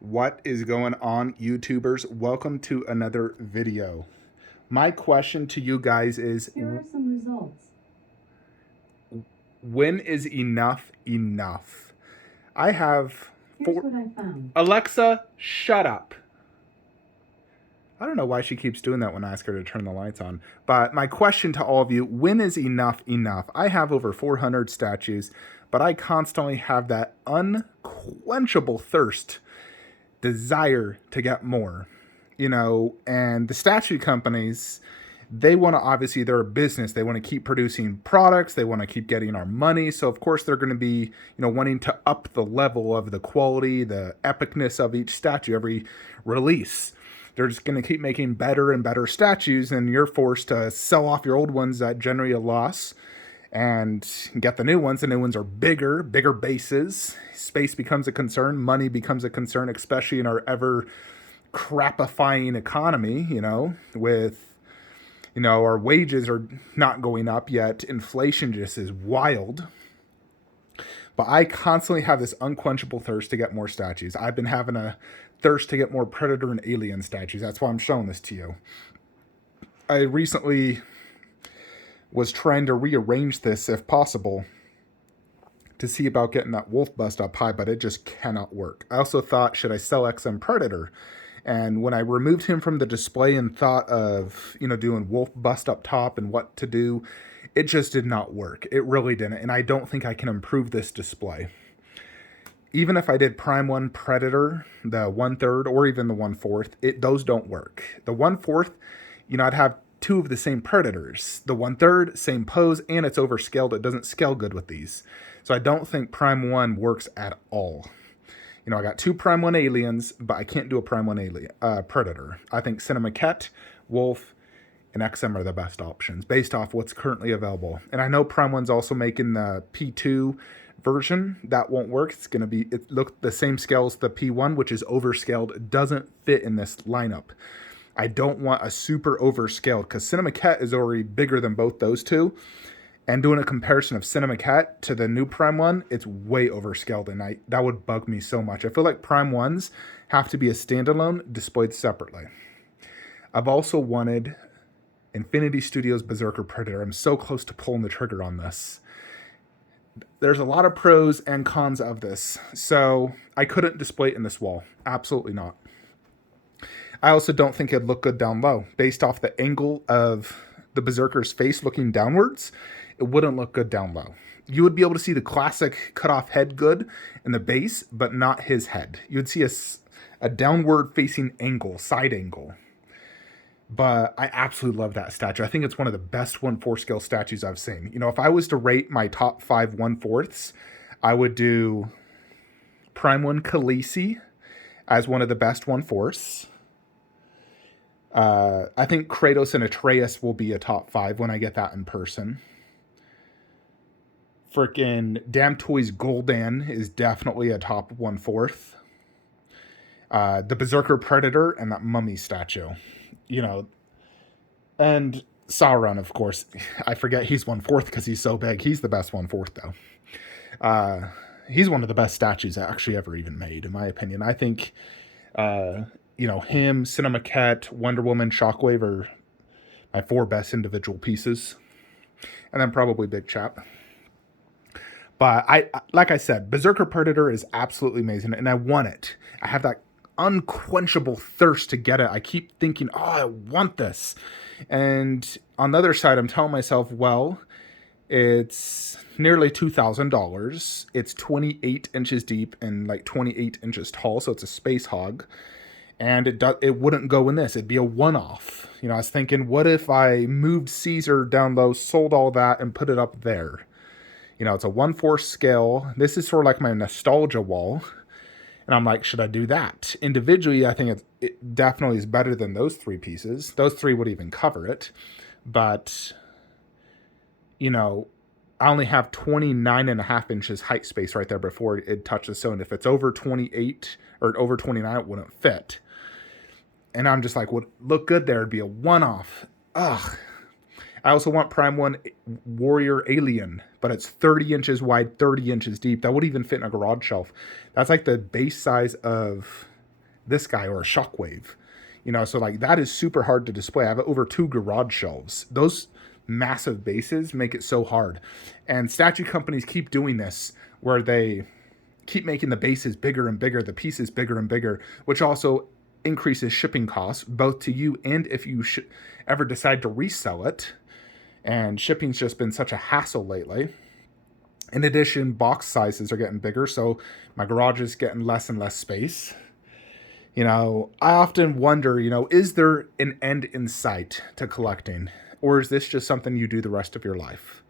What is going on, YouTubers? Welcome to another video. My question to you guys is, Here are some results. when is enough enough? I have Here's what I found. Alexa, shut up. I don't know why she keeps doing that when I ask her to turn the lights on. But my question to all of you, when is enough enough? I have over 400 statues, but I constantly have that unquenchable thirst, desire to get more. And the statue companies, they want to, obviously, they're a business. They want to keep producing products. They want to keep getting our money. So of course they're going to be, wanting to up the level of the quality, the epicness of each statue every release. They're just going to keep making better and better statues, and you're forced to sell off your old ones that generate a loss and get the new ones. The new ones are bigger bases. Space becomes a concern. Money becomes a concern, especially in our ever crapifying economy, with, our wages are not going up yet. Inflation just is wild. But I constantly have this unquenchable thirst to get more statues. I've been having a thirst to get more Predator and Alien statues. That's why I'm showing this to you. I recently was trying to rearrange this, if possible, to see about getting that wolf bust up high, but it just cannot work. I also thought, should I sell XM Predator? And when I removed him from the display and thought of, doing wolf bust up top and what to do, it just did not work. It really didn't. And I don't think I can improve this display. Even if I did Prime 1 Predator, the 1/3, or even the 1/4, those don't work. The 1/4, I'd have two of the same Predators. The 1/3, same pose, and it's overscaled. It doesn't scale good with these. So I don't think Prime 1 works at all. I got two Prime 1 Aliens, but I can't do a Prime 1 Predator. I think Cinemaquette, Wolf, and XM are the best options based off what's currently available. And I know Prime 1's also making the P2 version. That won't work. It looked the same scale as the P1, which is overscaled. It doesn't fit in this lineup. I don't want a super overscaled, because Cinemaquette is already bigger than both those two. And doing a comparison of Cinemaquette to the new Prime 1, it's way overscaled, and that would bug me so much. I feel like Prime 1s have to be a standalone, displayed separately. I've also wanted Infinity Studios Berserker Predator. I'm so close to pulling the trigger on this. There's a lot of pros and cons of this, so I couldn't display it in this wall. Absolutely not. I also don't think it'd look good down low. Based off the angle of the Berserker's face looking downwards, it wouldn't look good down low. You would be able to see the classic cut-off head good in the base, but not his head. You would see a downward-facing angle, side angle. But I absolutely love that statue. I think it's one of the best 1/4 scale statues I've seen. If I was to rate my top 5 1/4s, I would do Prime 1 Khaleesi as one of the best 1/4s. I think Kratos and Atreus will be a top 5 when I get that in person. Freaking Damn Toys Gul'dan is definitely a top 1/4. The Berserker Predator and that mummy statue. And Sauron, of course. I forget he's 1/4 because he's so big. He's the best 1/4, though. He's one of the best statues actually ever even made, in my opinion. I think, him, Cinemaquette, Wonder Woman, Shockwave are my 4 best individual pieces. And then probably Big Chap. But like I said, Berserker Predator is absolutely amazing, and I want it. I have that unquenchable thirst to get it. I keep thinking, oh, I want this. And on the other side, I'm telling myself, well, it's nearly $2,000. It's 28 inches deep and like 28 inches tall, so it's a space hog. And it wouldn't go in this. It'd be a one-off. I was thinking, what if I moved Caesar down low, sold all that, and put it up there? It's a 1/4 scale. This is sort of like my nostalgia wall. And I'm like, should I do that? Individually, I think it definitely is better than those 3 pieces. Those 3 would even cover it. But, I only have 29.5 inches height space right there before it touches. So, and if it's over 28 or over 29, it wouldn't fit. And I'm just like, would look good there. It'd be a one-off. Ugh. I also want Prime 1 Warrior Alien, but it's 30 inches wide, 30 inches deep. That would even fit in a garage shelf. That's like the base size of this guy or a Shockwave. So like that is super hard to display. I have over 2 garage shelves. Those massive bases make it so hard. And statue companies keep doing this where they keep making the bases bigger and bigger, the pieces bigger and bigger, which also increases shipping costs, both to you and if you ever decide to resell it. And shipping's just been such a hassle lately. In addition, box sizes are getting bigger, so my garage is getting less and less space. I often wonder, is there an end in sight to collecting? Or is this just something you do the rest of your life?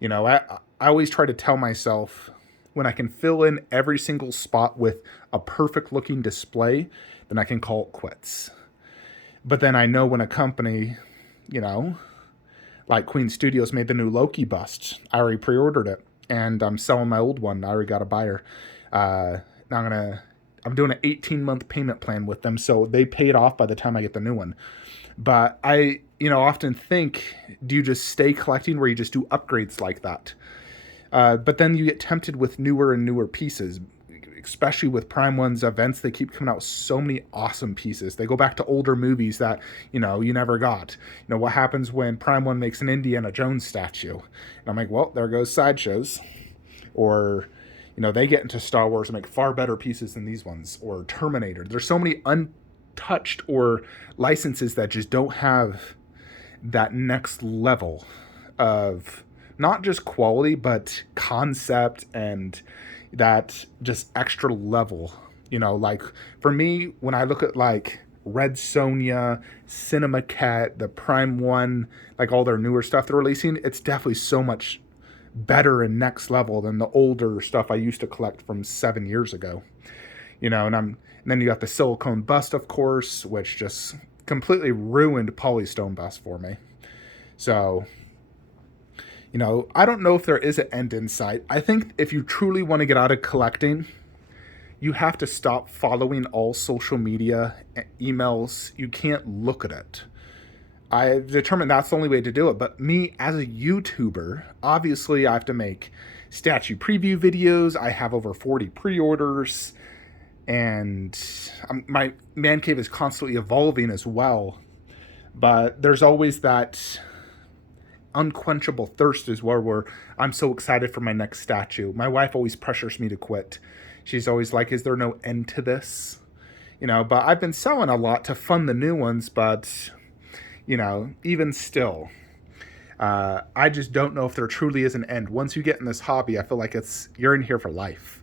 I always try to tell myself when I can fill in every single spot with a perfect looking display, then I can call it quits. But then I know when a company, like Queen Studios made the new Loki bust, I already pre-ordered it and I'm selling my old one. I already got a buyer. Now I'm doing an 18-month payment plan with them, so they pay it off by the time I get the new one. But I, often think, do you just stay collecting where you just do upgrades like that? But then you get tempted with newer and newer pieces, especially with Prime One's events. They keep coming out with so many awesome pieces. They go back to older movies that, you never got. What happens when Prime One makes an Indiana Jones statue? And I'm like, well, there goes Sideshows. Or, they get into Star Wars and make far better pieces than these ones. Or Terminator. There's so many untouched or licenses that just don't have that next level of not just quality, but concept and that just extra level. Like for me, when I look at like Red Sonja, Cinema Cat, the Prime One, like all their newer stuff they're releasing, it's definitely so much better and next level than the older stuff I used to collect from 7 years ago. And then you got the silicone bust, of course, which just completely ruined Polystone bust for me. So, I don't know if there is an end in sight. I think if you truly want to get out of collecting, you have to stop following all social media, emails. You can't look at it. I've determined that's the only way to do it. But me as a YouTuber, obviously I have to make statue preview videos. I have over 40 pre-orders. And my man cave is constantly evolving as well. But there's always that unquenchable thirst as well where I'm so excited for my next statue. My wife always pressures me to quit. She's always like, is there no end to this? But I've been selling a lot to fund the new ones, but even still, I just don't know if there truly is an end. Once you get in this hobby, I feel like you're in here for life,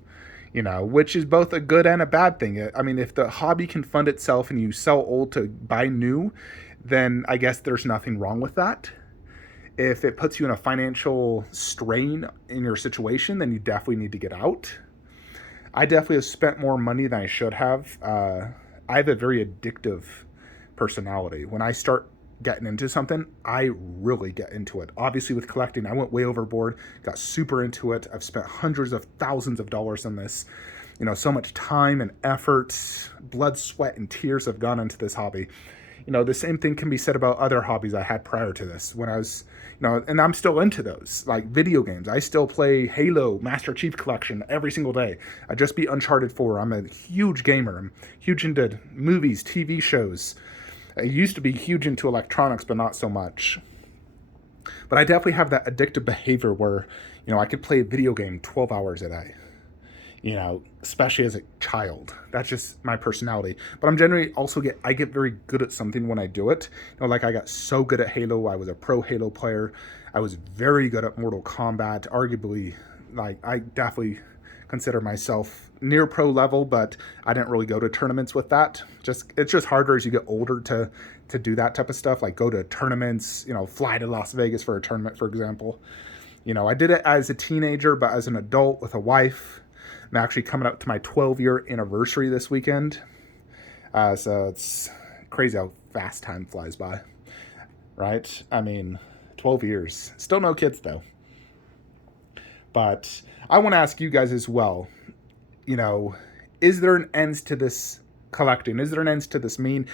which is both a good and a bad thing. I mean, if the hobby can fund itself and you sell old to buy new, then I guess there's nothing wrong with that. If it puts you in a financial strain in your situation, then you definitely need to get out. I definitely have spent more money than I should have. I have a very addictive personality. When I start getting into something, I really get into it. Obviously with collecting, I went way overboard, got super into it. I've spent hundreds of thousands of dollars on this. So much time and effort, blood, sweat, and tears have gone into this hobby. The same thing can be said about other hobbies I had prior to this when I was, and I'm still into those, like video games. I still play Halo Master Chief Collection every single day. I just beat Uncharted 4. I'm a huge gamer. I'm huge into movies, TV shows. I used to be huge into electronics, but not so much. But I definitely have that addictive behavior where, I could play a video game 12 hours a day. Especially as a child. That's just my personality. But I'm generally also I get very good at something when I do it. Like I got so good at Halo. I was a pro Halo player. I was very good at Mortal Kombat. Arguably, I definitely consider myself near pro level, but I didn't really go to tournaments with that. It's just harder as you get older to do that type of stuff. Like go to tournaments, fly to Las Vegas for a tournament, for example. I did it as a teenager, but as an adult with a wife. I'm actually coming up to my 12-year anniversary this weekend. So it's crazy how fast time flies by, right? I mean, 12 years. Still no kids, though. But I want to ask you guys as well, is there an end to this collecting? Is there an end to this mean?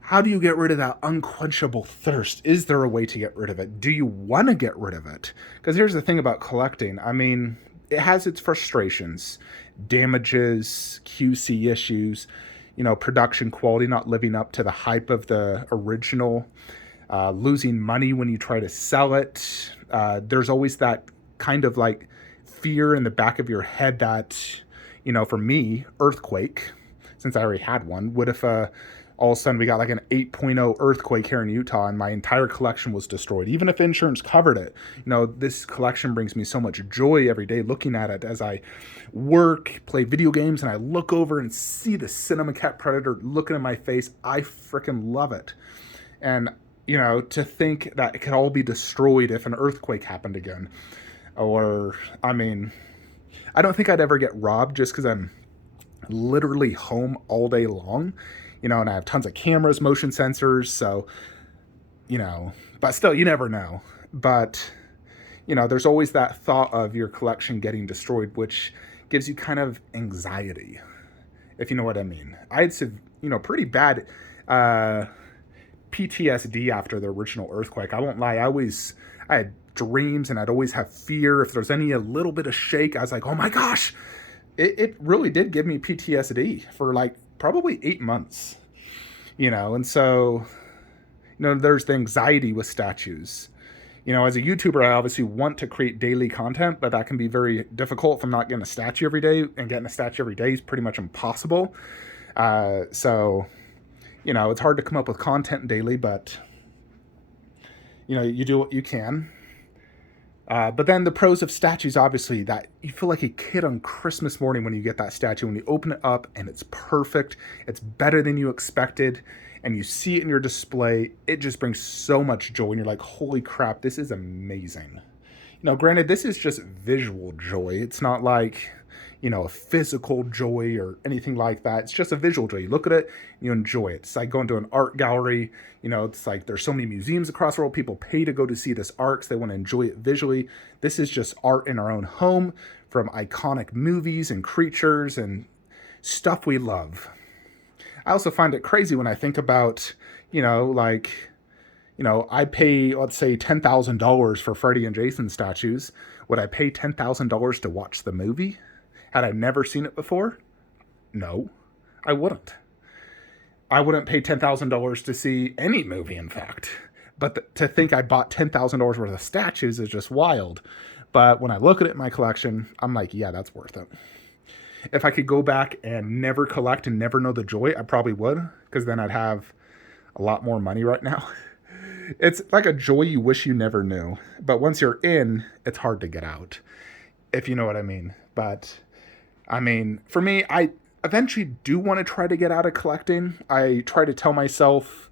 How do you get rid of that unquenchable thirst? Is there a way to get rid of it? Do you want to get rid of it? Because here's the thing about collecting. I mean, it has its frustrations, damages, QC issues. production quality not living up to the hype of the original, losing money when you try to sell it. There's always that kind of like fear in the back of your head that, for me, earthquake, since I already had one, what if all of a sudden we got like an 8.0 earthquake here in Utah and my entire collection was destroyed? Even if insurance covered it, this collection brings me so much joy every day looking at it as I work, play video games, and I look over and see the Cinema Cat Predator looking in my face. I freaking love it. And, to think that it could all be destroyed if an earthquake happened again. Or, I don't think I'd ever get robbed just because I'm literally home all day long, and I have tons of cameras, motion sensors, so, but still, you never know. But, there's always that thought of your collection getting destroyed, which gives you kind of anxiety, if you know what I mean. I had, pretty bad PTSD after the original earthquake. I won't lie, I had dreams and I'd always have fear. If there's a little bit of shake, I was like, oh my gosh. It really did give me PTSD for like probably 8 months, and so, there's the anxiety with statues. As a YouTuber, I obviously want to create daily content, but that can be very difficult if I'm not getting a statue every day, and getting a statue every day is pretty much impossible. So, it's hard to come up with content daily, but, you do what you can. But then the pros of statues, obviously, that you feel like a kid on Christmas morning when you get that statue, when you open it up and it's perfect, it's better than you expected, and you see it in your display, it just brings so much joy, and you're like, holy crap, this is amazing. Granted, this is just visual joy. It's not like, a physical joy or anything like that. It's just a visual joy. You look at it, you enjoy it. It's like going to an art gallery. It's like there's so many museums across the world. People pay to go to see this art because they want to enjoy it visually. This is just art in our own home from iconic movies and creatures and stuff we love. I also find it crazy when I think about, I pay, let's say, $10,000 for Freddy and Jason statues. Would I pay $10,000 to watch the movie? Had I never seen it before? No, I wouldn't. I wouldn't pay $10,000 to see any movie, in fact. But to think I bought $10,000 worth of statues is just wild. But when I look at it in my collection, I'm like, yeah, that's worth it. If I could go back and never collect and never know the joy, I probably would, because then I'd have a lot more money right now. It's like a joy you wish you never knew. But once you're in, it's hard to get out, if you know what I mean. But for me, I eventually do want to try to get out of collecting. I try to tell myself,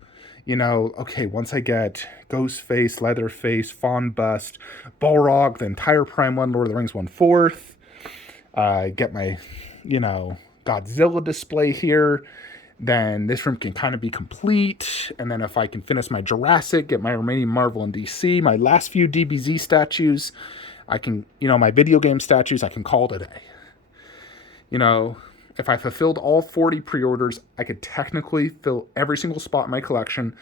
okay, once I get Ghostface, Leatherface, Fawn Bust, Balrog, the entire Prime 1, Lord of the Rings 1/4, get my, Godzilla display here, then this room can kind of be complete. And then if I can finish my Jurassic, get my remaining Marvel and DC, my last few DBZ statues, I can, my video game statues, I can call it a day. If I fulfilled all 40 pre-orders, I could technically fill every single spot in my collection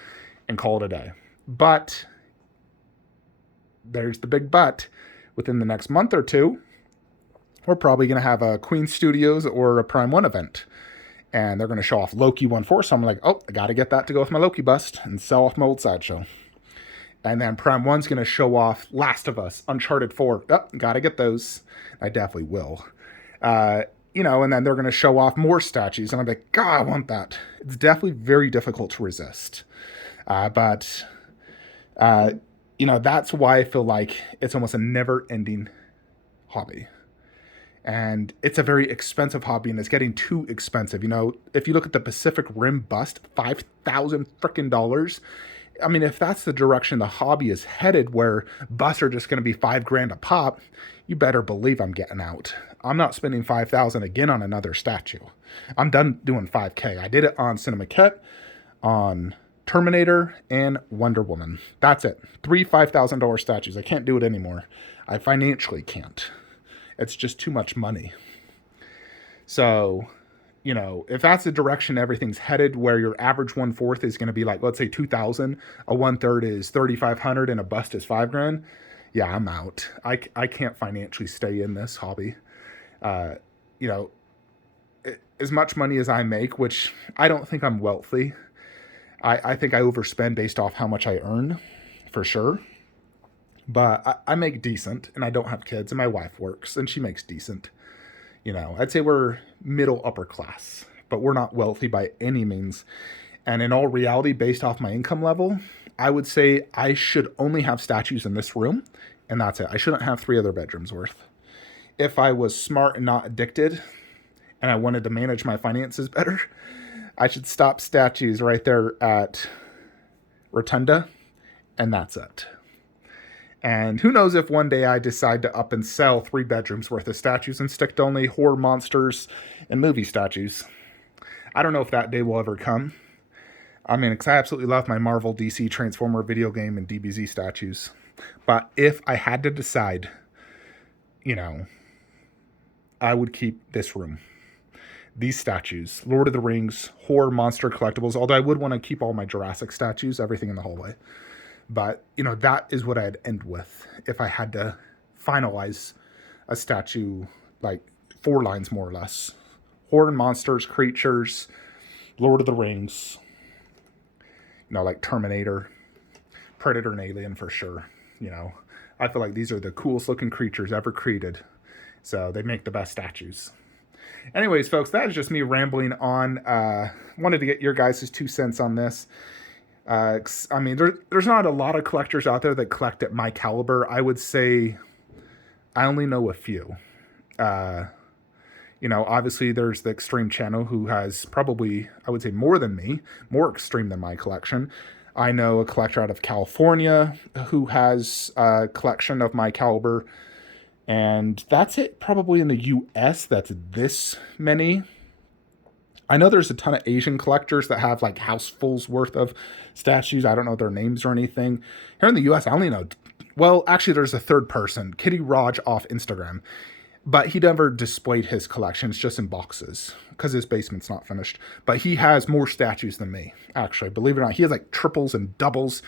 and call it a day. But there's the big but. Within the next month or two, we're probably going to have a Queen Studios or a Prime 1 event. And they're going to show off Loki 1/4. So I'm like, oh, I got to get that to go with my Loki bust and sell off my old Sideshow. And then Prime 1's going to show off Last of Us, Uncharted 4. Oh, got to get those. I definitely will. And then they're going to show off more statues. And I'm like, God, I want that. It's definitely very difficult to resist. But that's why I feel like it's almost a never-ending hobby. And it's a very expensive hobby, and it's getting too expensive. If you look at the Pacific Rim bust, $5,000 freaking dollars. If that's the direction the hobby is headed, where busts are just going to be $5,000 a pop, you better believe I'm getting out. I'm not spending $5,000 again on another statue. I'm done doing $5,000. I did it on Cinema Cat, on Terminator, and Wonder Woman. That's it. 3 $5,000 statues. I can't do it anymore. I financially can't. It's just too much money. So, if that's the direction everything's headed, where your average 1/4 is going to be like, let's say 2,000, a 1/3 is 3,500, and a bust is $5,000. Yeah, I'm out. I can't financially stay in this hobby. as much money as I make, which I don't think I'm wealthy. I think I overspend based off how much I earn, for sure. But I make decent, and I don't have kids, and my wife works, and she makes decent. I'd say we're middle upper class, but we're not wealthy by any means. And in all reality, based off my income level, I would say I should only have statues in this room, and that's it. I shouldn't have 3 other bedrooms worth. If I was smart and not addicted, and I wanted to manage my finances better, I should stop statues right there at Rotunda, and that's it. And who knows if one day I decide to up and sell 3 bedrooms worth of statues and stick to only horror monsters and movie statues. I don't know if that day will ever come. I mean, because I absolutely love my Marvel, DC, Transformer video game and DBZ statues. But if I had to decide, I would keep this room. These statues, Lord of the Rings, horror monster collectibles, although I would want to keep all my Jurassic statues, everything in the hallway. But, that is what I'd end with if I had to finalize a statue, like 4 lines more or less. Horror and monsters, creatures, Lord of the Rings, like Terminator, Predator and Alien for sure. I feel like these are the coolest looking creatures ever created. So they make the best statues. Anyways, folks, that is just me rambling on. Wanted to get your guys' 2 cents on this. I mean, there's not a lot of collectors out there that collect at my caliber. I would say I only know a few. Obviously there's the Extreme channel who has probably, I would say, more than me, more extreme than my collection. I know a collector out of California who has a collection of my caliber. And that's it probably in the US that's this many. I know there's a ton of Asian collectors that have like housefuls worth of statues. I don't know their names or anything. Here in the US, I only know, well, actually there's a third person, Kitty Raj off Instagram. But he never displayed his collection. It's just in boxes because his basement's not finished. But he has more statues than me, actually. Believe it or not, he has like triples and doubles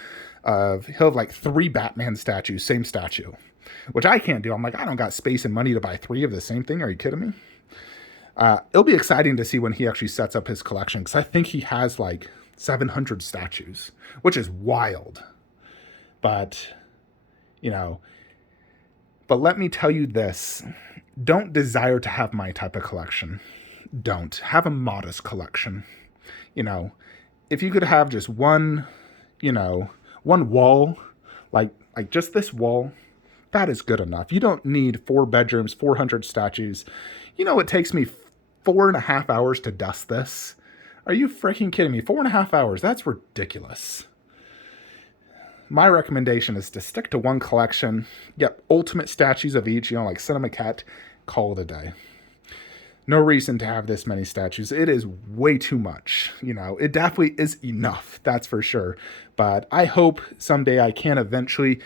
he'll have like 3 Batman statues, same statue, which I can't do. I'm like, I don't got space and money to buy 3 of the same thing. Are you kidding me? It'll be exciting to see when he actually sets up his collection because I think he has like 700 statues, which is wild. But, but let me tell you this. Don't desire to have my type of collection. Don't. Have a modest collection. If you could have just one wall, like just this wall, that is good enough. You don't need 4 bedrooms, 400 statues. It takes me 4.5 hours to dust this. Are you freaking kidding me? 4.5 hours. That's ridiculous. My recommendation is to stick to one collection. Get ultimate statues of each, like Cinema Cat. Call it a day. No reason to have this many statues. It is way too much. It definitely is enough. That's for sure. But I hope someday I can eventually,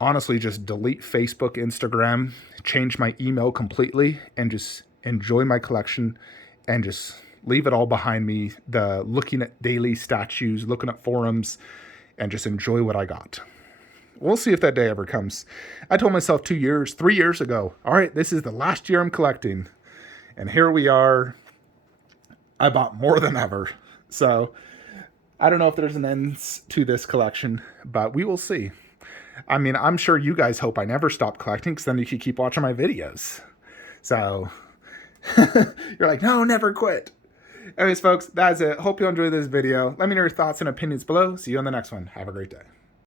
honestly just delete Facebook, Instagram, change my email completely, and just enjoy my collection and just leave it all behind me. The looking at daily statues, looking at forums, and just enjoy what I got. We'll see if that day ever comes. I told myself 3 years ago, all right, this is the last year I'm collecting. And here we are. I bought more than ever. So I don't know if there's an end to this collection, but we will see. I mean, I'm sure you guys hope I never stop collecting because then you can keep watching my videos. So you're like, no, never quit. Anyways, folks, that's it. Hope you enjoyed this video. Let me know your thoughts and opinions below. See you on the next one. Have a great day.